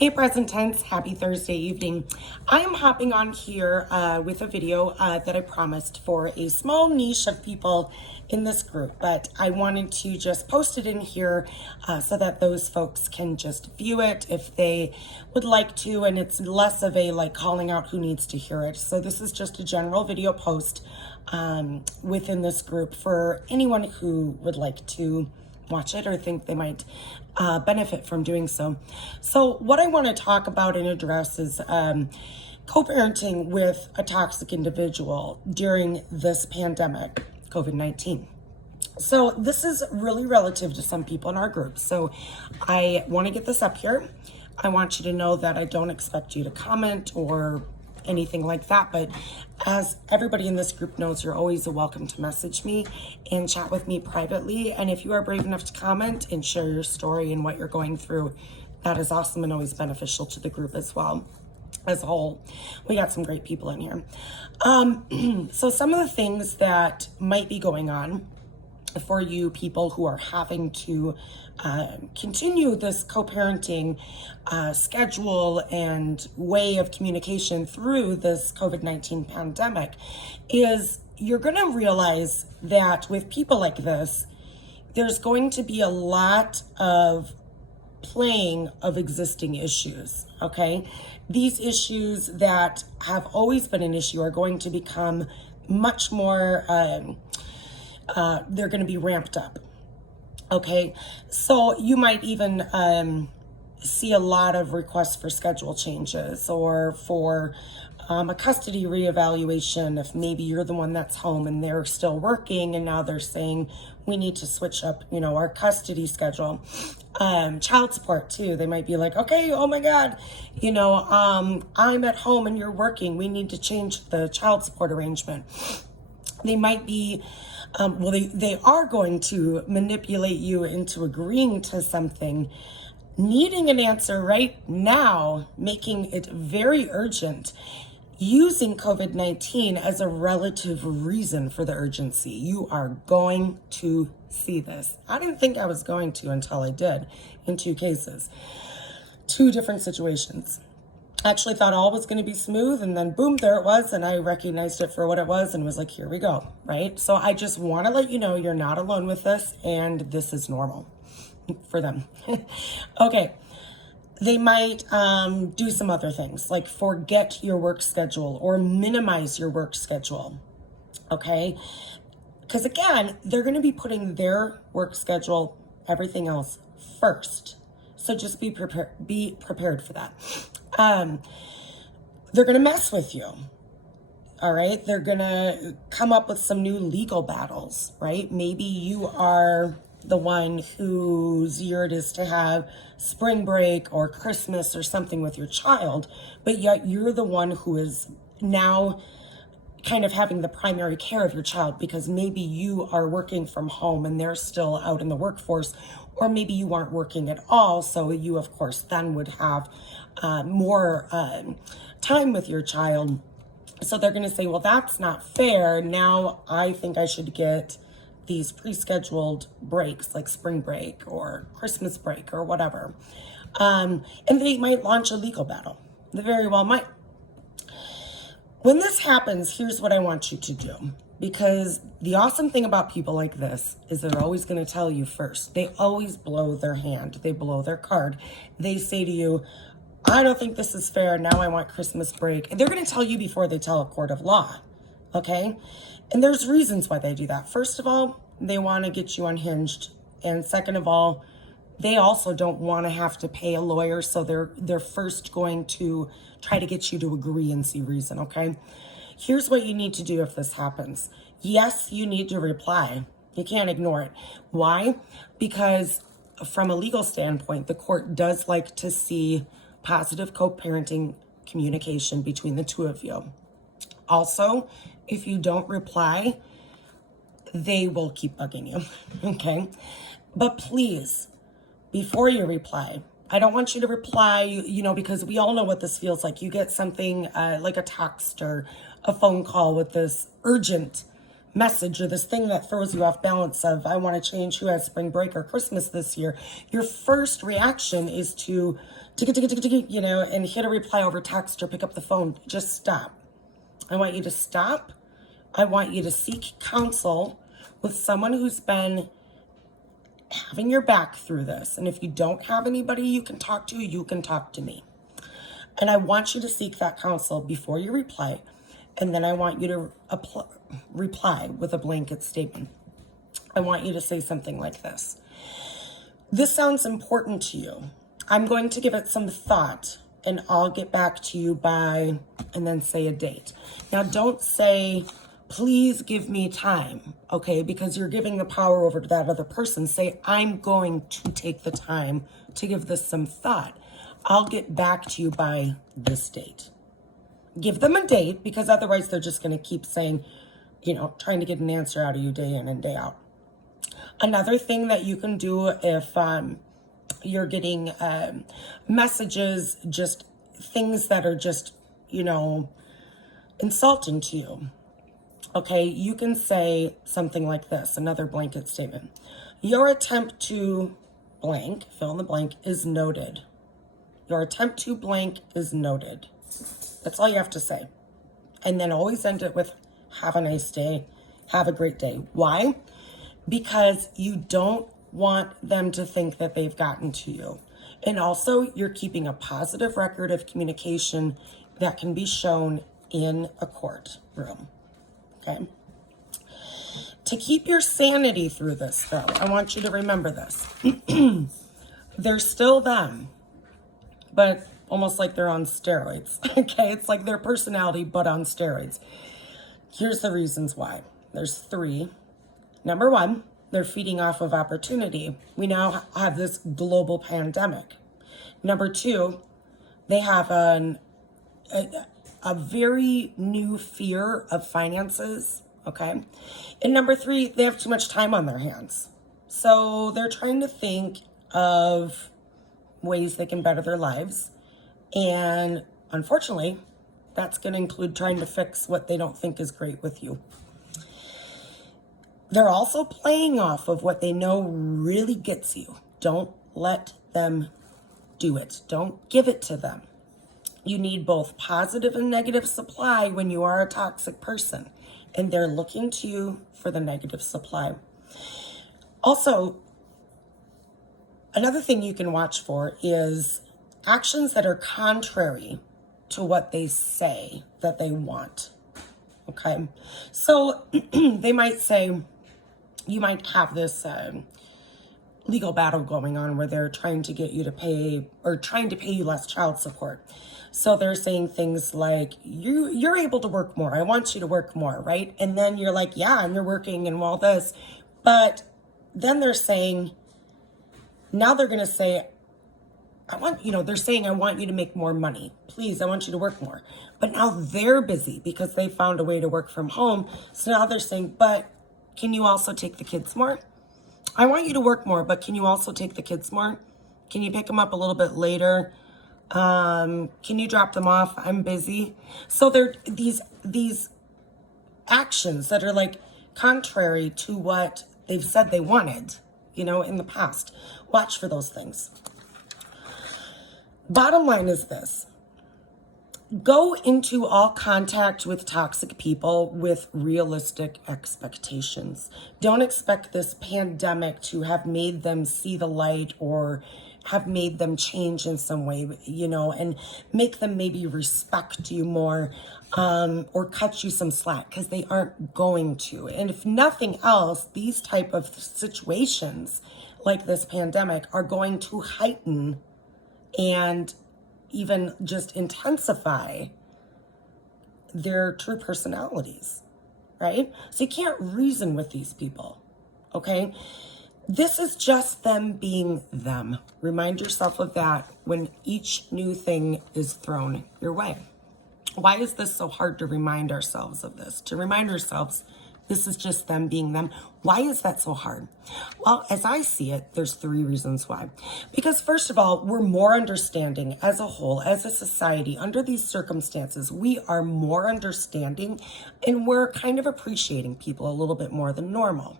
Hey present tense, happy Thursday evening. I am hopping on here with a video that I promised for a small niche of people in this group, but I wanted to just post it in here so that those folks can just view it if they would like to, and it's less of a like calling out who needs to hear it. So this is just a general video post within this group for anyone who would like to watch it or think they might benefit from doing so. So what I want to talk about and address is co-parenting with a toxic individual during this pandemic, COVID-19. So this is really relative to some people in our group. So I want to get this up here. I want you to know that I don't expect you to comment or anything like that, but as everybody in this group knows, you're always welcome to message me and chat with me privately. And if you are brave enough to comment and share your story and what you're going through, that is awesome and always beneficial to the group as well. As a whole, we got some great people in here. So some of the things that might be going on for you people who are having to continue this co-parenting schedule and way of communication through this COVID-19 pandemic is you're going to realize that with people like this, there's going to be a lot of playing of existing issues, okay? These issues that have always been an issue are going to become much more they're going to be ramped up. Okay, so you might even see a lot of requests for schedule changes or for a custody reevaluation if maybe you're the one that's home and they're still working and now they're saying we need to switch up, our custody schedule. Child support too. They might be like, okay, oh my God, I'm at home and you're working. We need to change the child support arrangement. They might be they are going to manipulate you into agreeing to something, needing an answer right now, making it very urgent, using COVID-19 as a relative reason for the urgency. You are going to see this. I didn't think I was going to until I did in 2 cases, 2 different situations. I actually thought all was going to be smooth, and then boom, there it was, and I recognized it for what it was and was like, here we go, right? So I just want to let you know you're not alone with this, and this is normal for them. Okay, they might do some other things, like forget your work schedule or minimize your work schedule, okay? Because again, they're going to be putting their work schedule, everything else first. So just be prepared for that. They're going to mess with you. All right. They're going to come up with some new legal battles, right? Maybe you are the one whose year it is to have spring break or Christmas or something with your child, but yet you're the one who is now kind of having the primary care of your child because maybe you are working from home and they're still out in the workforce, or maybe you aren't working at all. So you, of course, then would have more time with your child. So they're going to say, well, that's not fair. Now I think I should get these pre-scheduled breaks like spring break or Christmas break or whatever. And they might launch a legal battle. They very well might. When this happens, here's what I want you to do. Because the awesome thing about people like this is they're always going to tell you first. They always blow their hand. They blow their card. They say to you, I don't think this is fair. Now I want Christmas break. And they're going to tell you before they tell a court of law. Okay? And there's reasons why they do that. First of all, they want to get you unhinged. And second of all, they also don't want to have to pay a lawyer. So they're first going to try to get you to agree and see reason. Okay? Here's what you need to do if this happens. Yes, you need to reply. You can't ignore it. Why? Because from a legal standpoint, the court does like to see positive co-parenting communication between the two of you. Also, if you don't reply, they will keep bugging you, okay? But please, before you reply, I don't want you to reply, because we all know what this feels like. You get something like a text or a phone call with this urgent message or this thing that throws you off balance of, I want to change who has spring break or Christmas this year. Your first reaction is to you know, and hit a reply over text or pick up the phone. Just stop. I want you to stop. I want you to seek counsel with someone who's been having your back through this. And if you don't have anybody you can talk to, you can talk to me. And I want you to seek that counsel before you reply. And then I want you to reply with a blanket statement. I want you to say something like this. This sounds important to you. I'm going to give it some thought and I'll get back to you by, and then say a date. Now don't say, please give me time, okay? Because you're giving the power over to that other person. Say, I'm going to take the time to give this some thought. I'll get back to you by this date. Give them a date, because otherwise they're just going to keep saying, you know, trying to get an answer out of you day in and day out. Another thing that you can do if you're getting messages, just things that are just, you know, insulting to you. Okay, you can say something like this, another blanket statement. Your attempt to blank, fill in the blank, is noted. Your attempt to blank is noted. That's all you have to say. And then always end it with, have a nice day, have a great day. Why? Because you don't want them to think that they've gotten to you. And also, you're keeping a positive record of communication that can be shown in a courtroom. Okay? To keep your sanity through this, though, I want you to remember this. They're still them, but almost like they're on steroids. Okay? It's like their personality, but on steroids. Here's the reasons why. There's 3. Number 1, they're feeding off of opportunity. We now have this global pandemic. Number 2, they have a very new fear of finances, okay? And number 3, they have too much time on their hands. So they're trying to think of ways they can better their lives. And unfortunately, that's going to include trying to fix what they don't think is great with you. They're also playing off of what they know really gets you. Don't let them do it. Don't give it to them. You need both positive and negative supply when you are a toxic person, and they're looking to you for the negative supply. Also, another thing you can watch for is actions that are contrary to what they say that they want. Okay? So they might say, you might have this legal battle going on where they're trying to get you to pay, or trying to pay you less child support. So they're saying things like, you're able to work more. I want you to work more, right? And then you're like, yeah, and you're working and all this. But then they're saying, now they're going to say, they're saying, I want you to make more money. Please, I want you to work more. But now they're busy because they found a way to work from home. So now they're saying, but can you also take the kids more? I want you to work more, but can you also take the kids more? Can you pick them up a little bit later? Can you drop them off? I'm busy. So they're these actions that are like contrary to what they've said they wanted, in the past. Watch for those things. Bottom line is this. Go into all contact with toxic people with realistic expectations. Don't expect this pandemic to have made them see the light or have made them change in some way, and make them maybe respect you more, or cut you some slack, because they aren't going to. And if nothing else, these type of situations like this pandemic are going to heighten and even just intensify their true personalities, right? So you can't reason with these people, okay? This is just them being them. Remind yourself of that when each new thing is thrown your way. Why is this so hard to remind ourselves of this? To remind ourselves this is just them being them. Why is that so hard? Well, as I see it, there's 3 reasons why. Because first of all, we're more understanding as a whole, as a society, under these circumstances. We are more understanding, and we're kind of appreciating people a little bit more than normal.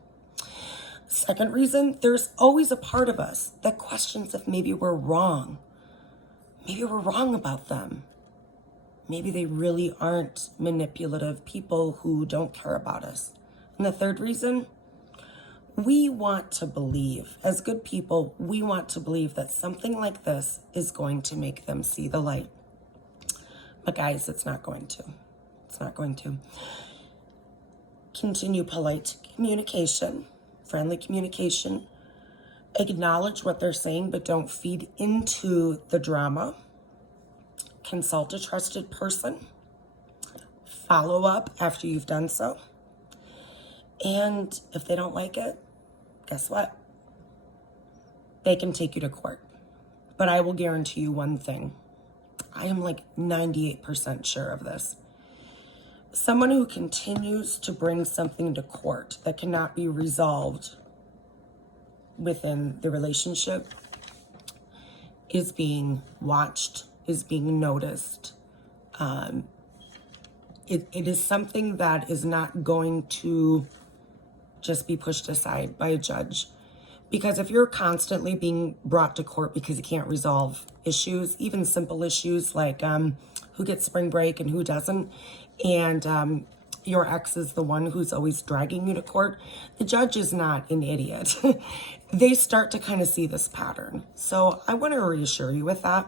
Second reason, there's always a part of us that questions if maybe we're wrong. maybe we're wrong about them. Maybe they really aren't manipulative people who don't care about us. And the third reason, we want to believe, as good people, we want to believe that something like this is going to make them see the light. But guys, it's not going to. It's not going to. Continue polite communication, friendly communication. Acknowledge what they're saying, but don't feed into the drama. Consult a trusted person. Follow up after you've done so. And if they don't like it, guess what? They can take you to court. But I will guarantee you one thing. I am like 98% sure of this. Someone who continues to bring something to court that cannot be resolved within the relationship is being watched, is being noticed. It is something that is not going to just be pushed aside by a judge. Because if you're constantly being brought to court because you can't resolve issues, even simple issues like who gets spring break and who doesn't, and your ex is the one who's always dragging you to court, the judge is not an idiot. They start to kind of see this pattern. So I want to reassure you with that.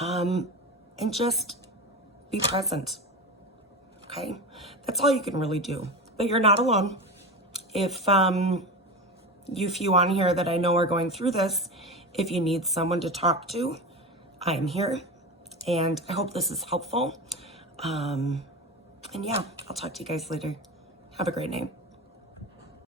And just be present. Okay? That's all you can really do. But you're not alone. If you few on here that I know are going through this, if you need someone to talk to, I'm here. And I hope this is helpful. And yeah, I'll talk to you guys later. Have a great night.